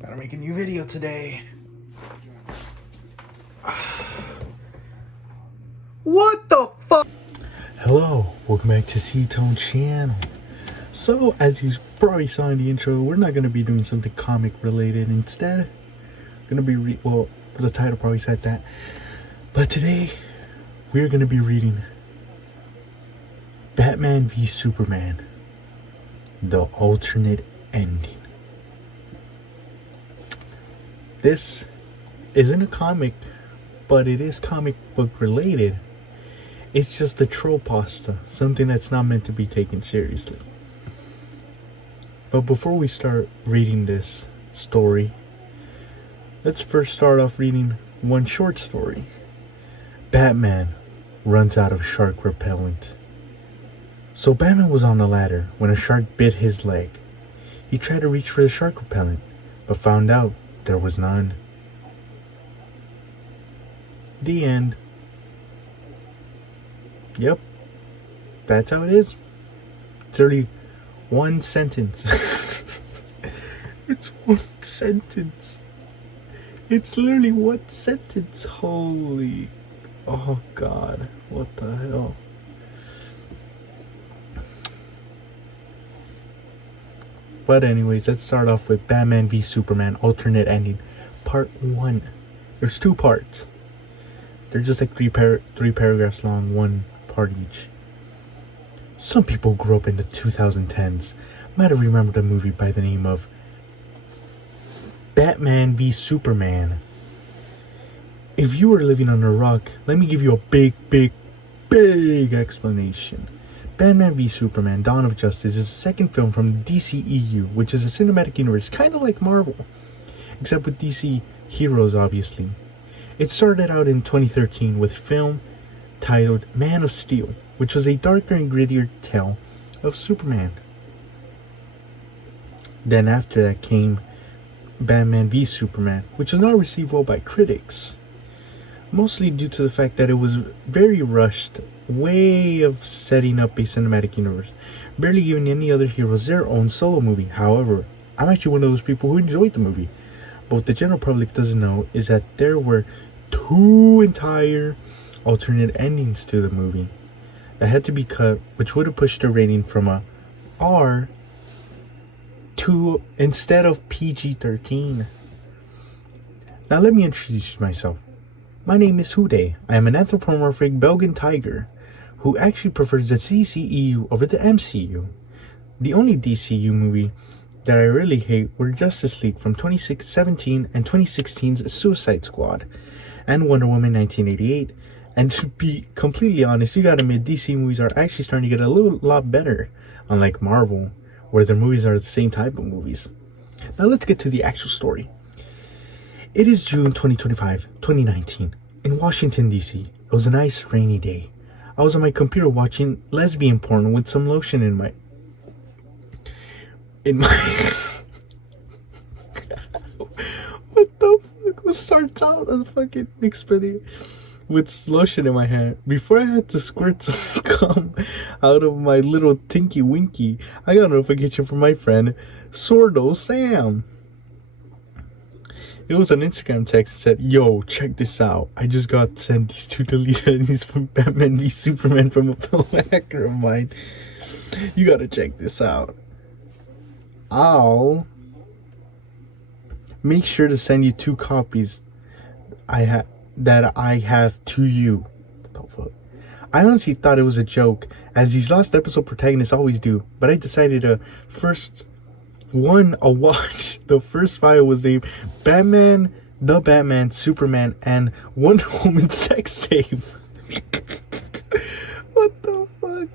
Gotta make a new video today. What the fuck? Hello, welcome back to C-Tone channel. So, as you probably saw in the intro, we're not gonna be doing something comic related. Instead, gonna be well, the title probably said that. But today, we're gonna be reading Batman v Superman, the alternate ending. This isn't a comic, but it is comic book related. It's just a troll pasta, something that's not meant to be taken seriously. But before we start reading this story, let's first start off reading one short story. Batman runs out of shark repellent. So Batman was on a ladder when a shark bit his leg. He tried to reach for the shark repellent, but found out there was none. The end. Yep, that's how it is. It's only one sentence. It's one sentence. It's literally one sentence. Holy, oh God, what the hell? But anyways, let's start off with Batman v Superman alternate ending, part 1. There's 2 parts. They're just like three paragraphs long, one part each. Some people grew up in the 2010s might have remembered a movie by the name of Batman v Superman. If you were living on a rock, let me give you a big explanation. Batman v Superman Dawn of Justice is the second film from the DCEU, which is a cinematic universe kind of like Marvel, except with DC heroes obviously. It started out in 2013 with a film titled Man of Steel, which was a darker and grittier tale of Superman. Then after that came Batman v Superman, which was not received well by critics, mostly due to the fact that it was very rushed way of setting up a cinematic universe, barely giving any other heroes their own solo movie. However, I'm actually one of those people who enjoyed the movie. But what the general public doesn't know is that there were 2 entire alternate endings to the movie that had to be cut, which would have pushed the rating from a R to instead of PG-13. Now let me introduce myself. My name is Hude. I am an anthropomorphic Belgian tiger who actually prefers the DCEU over the MCU. The only DCU movie that I really hate were Justice League from 2017 and 2016's Suicide Squad and Wonder Woman 1988. And to be completely honest, you gotta admit DC movies are actually starting to get a lot better, unlike Marvel, where their movies are the same type of movies. Now let's get to the actual story. It is June 2019, in Washington, DC. It was a nice rainy day. I was on my computer watching lesbian porn with some lotion in my what the fuck? What starts out as fucking expedition with lotion in my hand? Before I had to squirt some cum out of my little tinky winky, I got a notification from my friend Sordo Sam. It was an Instagram text that said, "Yo, check this out. I just got sent these 2 deleted endings from Batman v Superman from a fellow hacker of mine. You gotta check this out. I'll make sure to send you 2 copies that I have to you." What the fuck? I honestly thought it was a joke, as these Lost episode protagonists always do, but I decided to watch. The first file was named Batman, the Batman, Superman, and Wonder Woman sex tape. What the fuck?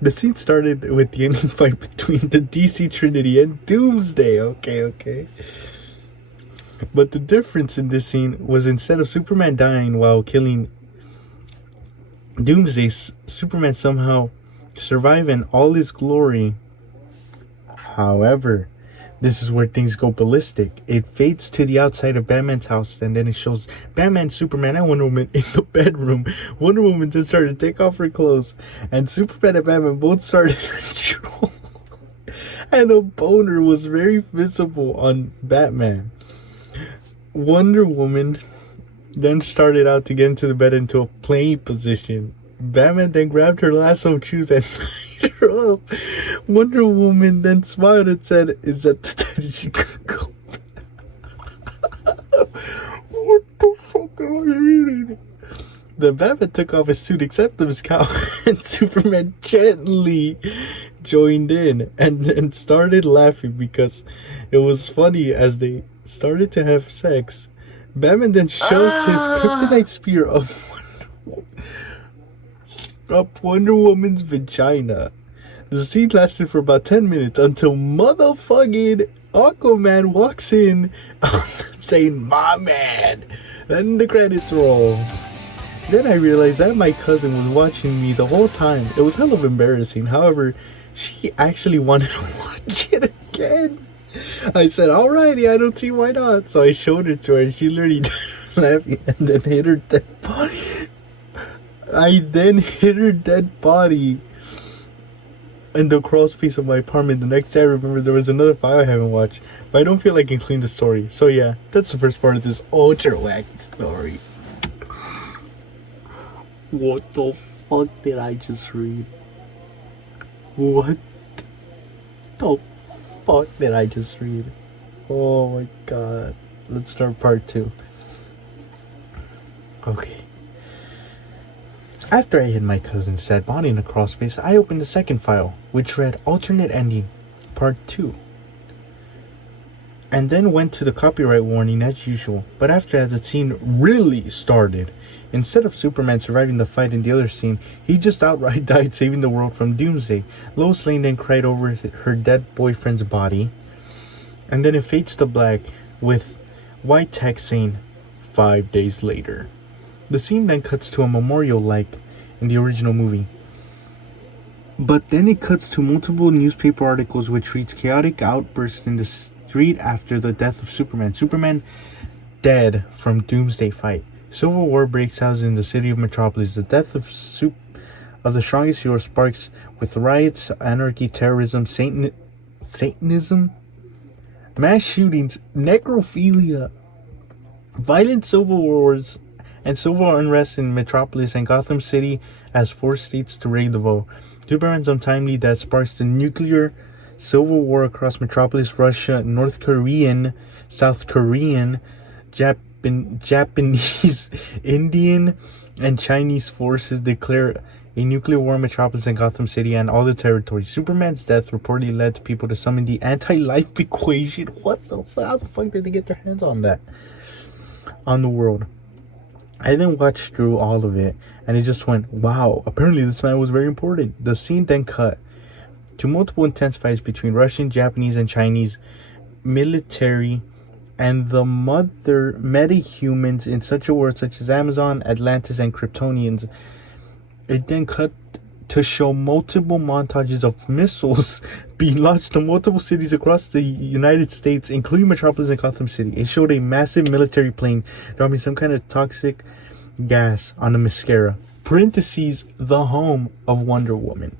The scene started with the ending fight between the DC Trinity and Doomsday. Okay. But the difference in this scene was, instead of Superman dying while killing Doomsday, Superman somehow survived in all his glory. However, this is where things go ballistic. It fades to the outside of Batman's house, and then it shows Batman, Superman, and Wonder Woman in the bedroom. Wonder Woman just started to take off her clothes, and Superman and Batman both started to troll. and a boner was very visible on Batman. Wonder Woman then started out to get into the bed into a playing position. Batman then grabbed her lasso shoes and tied her up. Wonder Woman then smiled and said, "Is that the time she could go?" What the fuck am I reading? The Batman took off his suit except his cowl, and Superman gently joined in and started laughing because it was funny as they started to have sex. Batman then shoves his kryptonite spear up Wonder Woman's vagina. The scene lasted for about 10 minutes until motherfucking Aquaman walks in saying, "My man." Then the credits roll. Then I realized that my cousin was watching me the whole time. It was hell of embarrassing. However, she actually wanted to watch it again. I said, "Alrighty, I don't see why not." So I showed it to her and she literally laughing and then hit her dead body. I then hit her dead body in the crawl space of my apartment. The next day I remember there was another file I haven't watched, but I don't feel like including the story. So yeah, that's the first part of this ultra wacky story. What the fuck did I just read? What the fuck did I just read? Oh my god. Let's start part 2. Okay. After I hid my cousin's dead body in a crawl space, I opened the second file, which read Alternate Ending, Part 2. And then went to the copyright warning as usual. But after that, the scene really started. Instead of Superman surviving the fight in the other scene, he just outright died saving the world from Doomsday. Lois Lane then cried over her dead boyfriend's body. And then it fades to black with white text saying, 5 days later. The scene then cuts to a memorial like in the original movie. But then it cuts to multiple newspaper articles which reads chaotic outbursts in the street after the death of Superman. Superman dead from Doomsday fight. Civil war breaks out in the city of Metropolis. The death of the strongest hero sparks with riots, anarchy, terrorism, Satanism, mass shootings, necrophilia, violent civil wars, and civil unrest in Metropolis and Gotham City as forced states to raid the vote. Superman's untimely death sparks the nuclear civil war across Metropolis, Russia, North Korean, South Korean, Japanese, Indian, and Chinese forces declare a nuclear war in Metropolis and Gotham City and all the territories. Superman's death reportedly led people to summon the anti-life equation. What the fuck? How the fuck did they get their hands on that? On the world. I then watched through all of it and it just went, wow, apparently this man was very important. The scene then cut to multiple intense fights between Russian, Japanese, and Chinese military and the mother metahumans in such a world such as Amazon, Atlantis, and Kryptonians. It then cut to show multiple montages of missiles being launched to multiple cities across the United States, including Metropolis and Gotham City. It showed a massive military plane dropping some kind of toxic gas on the mascara. Parentheses, the home of Wonder Woman.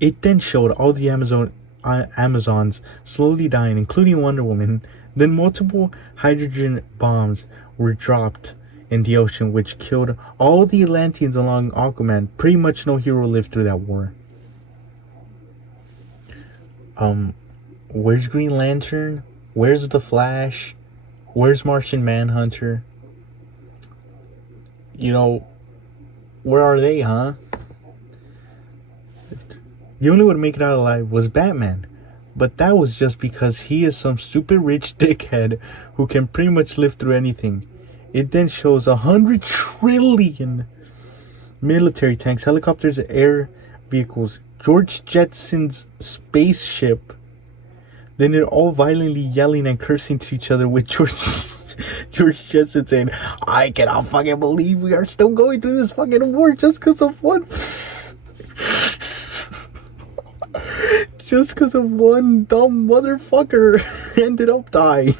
It then showed all the Amazons slowly dying, including Wonder Woman. Then multiple hydrogen bombs were dropped in the ocean, which killed all the Atlanteans along Aquaman. Pretty much no hero lived through that war. Where's Green Lantern? Where's the Flash? Where's Martian Manhunter? You know, where are they, huh? The only one to make it out alive was Batman. But that was just because he is some stupid rich dickhead who can pretty much live through anything. It then shows 100 trillion military tanks, helicopters, air vehicles, George Jetson's spaceship. Then they're all violently yelling and cursing to each other with George Jetson saying, "I cannot fucking believe we are still going through this fucking war just because of one just because of one dumb motherfucker ended up dying."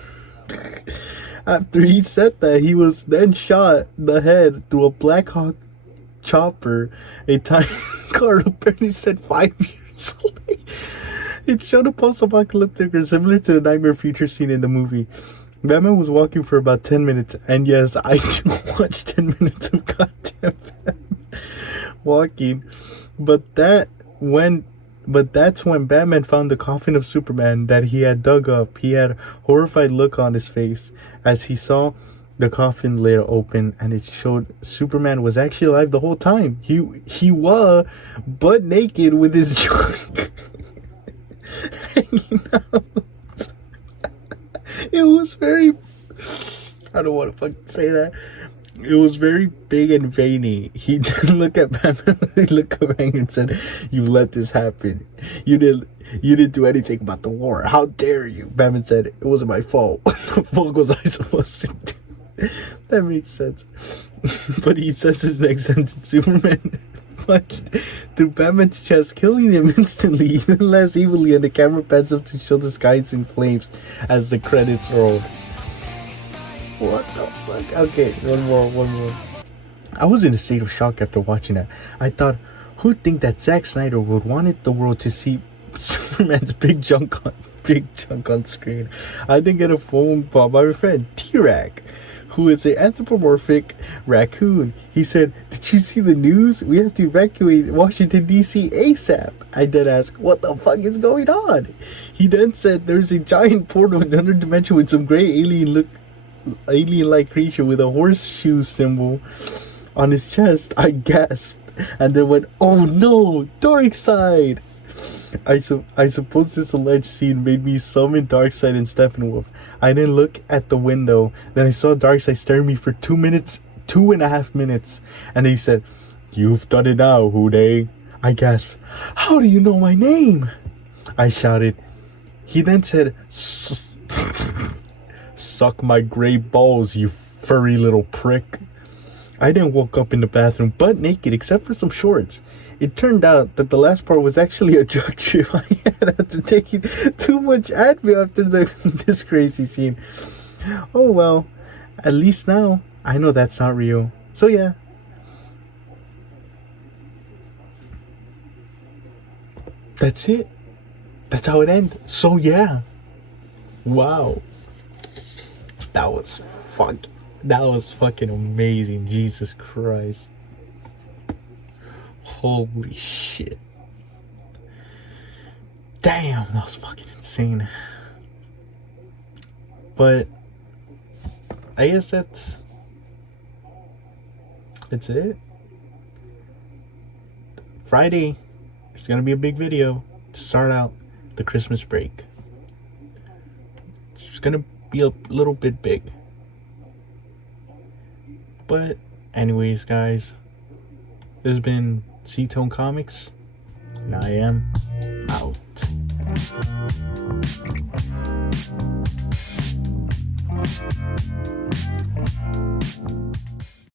After he said that, he was then shot in the head through a Black Hawk chopper. A time card apparently said 5 years later. It showed a post-apocalyptic or similar to the nightmare future scene in the movie. Batman was walking for about 10 minutes, and yes, I do watch 10 minutes of goddamn Batman walking. But that's when Batman found the coffin of Superman that he had dug up. He had a horrified look on his face as he saw the coffin lid open, and it showed Superman was actually alive the whole time. He was butt naked with his junk hanging out. It was very, I don't want to fucking say that. It was very big and veiny. He didn't look at Batman. He looked at Batman and said, "You let this happen. You didn't do anything about the war. How dare you?" Batman said, "It wasn't my fault. What the fuck was I supposed to do?" That makes sense. But he says his next sentence, Superman punched through Batman's chest, killing him instantly. He then laughs evilly, and the camera pans up to show the skies in flames as the credits rolled. What the fuck? Okay, one more. I was in a state of shock after watching that. I thought, who'd think that Zack Snyder would wanted the world to see Superman's big junk on screen? I didn't get a phone call by my friend T-Rack, who is an anthropomorphic raccoon. He said, "Did you see the news? We have to evacuate Washington, D.C. ASAP." I then asked, "What the fuck is going on?" He then said, "There's a giant portal in another dimension with some gray alien-like creature with a horseshoe symbol on his chest." I gasped and then went, "Oh no, Darkseid!" I suppose this alleged scene made me summon Darkseid and Steppenwolf. I then looked at the window. Then I saw Darkseid staring at me for 2.5 minutes. And he said, "You've done it now, Houday." I gasped, "How do you know my name?" I shouted. He then said, "Suck my gray balls, you furry little prick." I then woke up in the bathroom butt naked except for some shorts. It turned out that the last part was actually a drug trip I had after taking too much Advil after this crazy scene. Oh well, at least now I know that's not real. So yeah. That's it. That's how it ended. So yeah. Wow. That was fucking amazing. Jesus Christ. Holy shit. Damn, that was fucking insane. But I guess that's it. Friday, there's gonna be a big video to start out the Christmas break. It's gonna be a little bit big. But anyways, guys, this has been C-Tone Comics, and I am out.